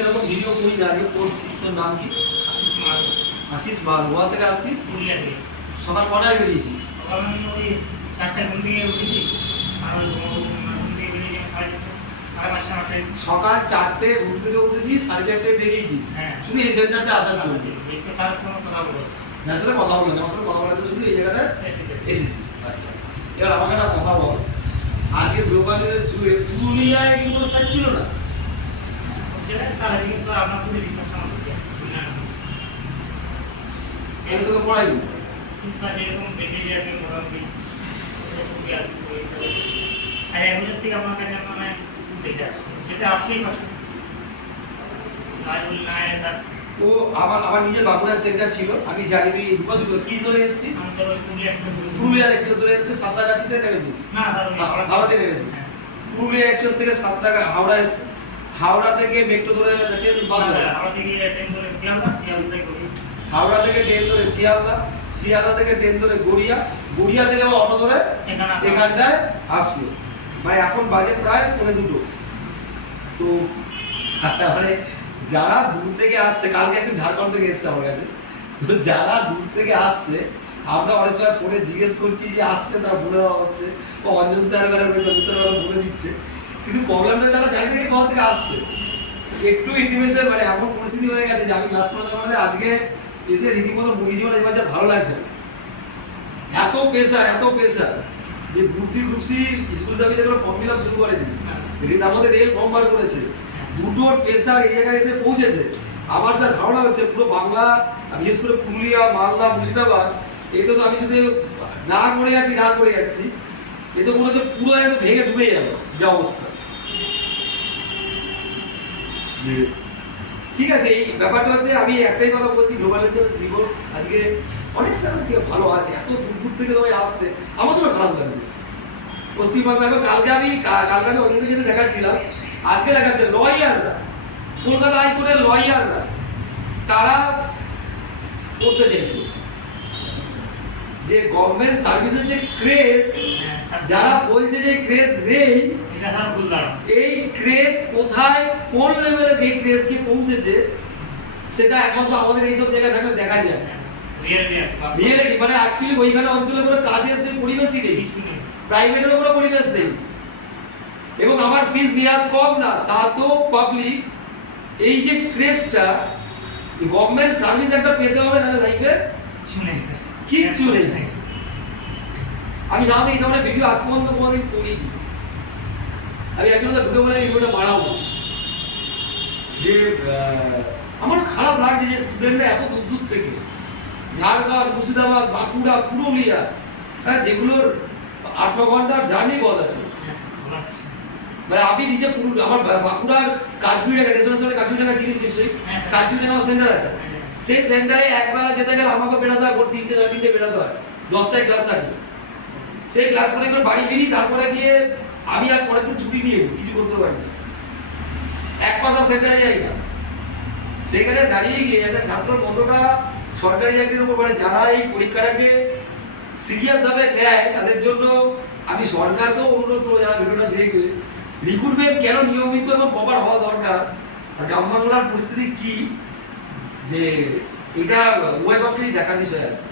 এরকম ভিডিও করি না, আজকে করছি। তোর নাম কি? আশিস মাল। গোয়া থেকে আসছিস? সকাল কটায় বেরিয়েছিস? সকাল 4টে ঘুম থেকে উঠেছিস, 4:30টায় বেরিয়েছিস শুধু এই সেন্টারটা আসার জন্য। যার সাথে কথা বললাম, আমার সাথে কথা বলার জন্য শুধু এই জায়গাটা এসেছিস। আচ্ছা, এবার আমাকে একটা কথা বল, আজকে গ্লোবালের জুড়ে পুরুলিয়ায় কিন্তু সাইট ছিল না? এটা তোকে পড়াইনি? ও আমার নিজের বাঁকুড়ার সেন্টার ছিল, আমি জানি। তুই রূপাশুল কি ধরে এসেছিস? পুরুলিয়া এক্সপ্রেস ধরে এসেছিস, সাঁতরাগাছিতে নেমেছিস? হাওড়াতে নেমেছিস। পুরুলিয়া এক্সপ্রেস থেকে সাঁতরাগা হাওড়া এসে, হাওড়া থেকে মেট্রো ধরে হাওড়া থেকে ট্রেন ধরে শিয়ালদা, শিয়ালদা থেকে ট্রেন ধরে গড়িয়া, গড়িয়া থেকে আবার অটো ধরে এখানটায় আসলো। মানে এখন বাজে প্রায় 2:45। তো মানে যারা দূর থেকে আসছে, কালকে একটু ঝাড়খণ্ড থেকে এসছে আমার কাছে, তো যারা দূর থেকে আসছে আমরা অনেক সময় ফোনে জিজ্ঞেস করছি যে আসছে, তারা বলে দেওয়া হচ্ছে ও অঞ্জন স্যার বলে দিচ্ছে, কিন্তু প্রবলেমটা তারা জানি থেকে কোথা থেকে আসছে। একটু ইন্টিমেশন, মানে এমন পরিস্থিতি হয়ে গেছে যে আমি ক্লাস করাতে করাতে আজকে এসে রীতিমতো মুড়ি জীবনে এবার যা ভালো লাগছে। এত প্রেশার যে group B group C school service এগুলো ফর্ম ফিল আপ শুরু করেনি, আমাদের এই ফর্ম বার করেছে, দুটোর প্রেশার এই জায়গায় এসে পৌঁছেছে। আমার যা ধারণা হচ্ছে পুরো বাংলা, বিশেষ করে পুরুলিয়া, মালদা, মুর্শিদাবাদ, এটা তো আমি শুধু না করে যাচ্ছি, এ তো মনে হচ্ছে পুরো একদম ভেঙে ডুবে যাবে যা অবস্থা। ঠিক আছে, এই ব্যাপারটা হচ্ছে, আমি একটাই কথা বলছি, গ্লোবালাইজেশনের জীবন আজকে অনেক সময় ভালো আছে, এত দূর থেকে সবাই আসছে, আমাদেরও খারাপ লাগছে পশ্চিমবঙ্গ। এখন কালকে আমি অন্য কিছু দেখাচ্ছিলাম, আজকে দেখাচ্ছে লয়াররা, কলকাতা হাইকোর্টের লয়াররা, তারা করতে চাইছে যে গভর্নমেন্ট সার্ভিসের যে ক্রেজ, যারা বলছে যে ক্রেজ নেই, এই ক্রেজ কোথায়, কোন লেভেলে এই ক্রেজ কি পৌঁছেছে, সেটা একমাত্র আমাদের এইসব জায়গায় থাকলে দেখা যায়। রিয়েলিটি মানে অ্যাকচুয়ালি ওইখানে অঞ্চলে কোনো কাজের সে পরিবেশই নেই, প্রাইভেটের কোনো পরিবেশ নেই, এবং আমার ফিস নেওয়া কম না, তা তো পাবলিক এই যে ক্রেজটা, গভর্নমেন্ট সার্ভিস একটা পেতে হবে না লাইফে, কিচ্ছু নেই। আমি জানি এই ধরনের ভিডিও আজ পর্যন্ত কোনোদিন করিনি। আমি একজনকে ঢুকে বলে আমি ভিডিওটা বানাবো, যে আমার খারাপ লাগছে যে স্টুডেন্টরা এত দূর থেকে, ঝাড়গ্রাম, মুর্শিদাবাদ, বাঁকুড়া, পুরুলিয়া, হ্যাঁ, যেগুলোর 8-9 ঘন্টার জার্নি পথ আছে। মানে আমি নিজে আমার বাঁকুড়ার কাজুরিডাঙ্গা, ন্যাশনাল কাজুরিডাঙ্গা চিনিস নিশ্চয়ই, কাজুরিডাঙ্গা আমার সেন্টার আছে, সেই সেন্টারে একবেলা যেতে গেলে আমাকে বেরোতে হয়, 3-4 বেরোতে হয়, 10টায় ক্লাস থাকবে, সেই ক্লাস করে বাড়ি বেরিয়ে তারপরে গিয়ে আমি আর পরের দিন ছুটি নিয়ে কিছু করতে পারি না, এক মাস আর সেন্টারে যাই না। সেখানে দাঁড়িয়ে গিয়ে একটা ছাত্র কতটা সরকারি চাকরির উপর, মানে যারা এই পরীক্ষাটাকে সিরিয়াস ভাবে নেয় তাদের জন্য আমি সরকারকেও অনুরোধ করবো, যারা ভিডিওটা দেখবে, রিক্রুটমেন্ট কেন নিয়মিত এবং প্রপার হওয়া দরকার, আর গ্রাম বাংলার পরিস্থিতি কি, যে এটা উভয় পক্ষেই দেখার বিষয় আছে।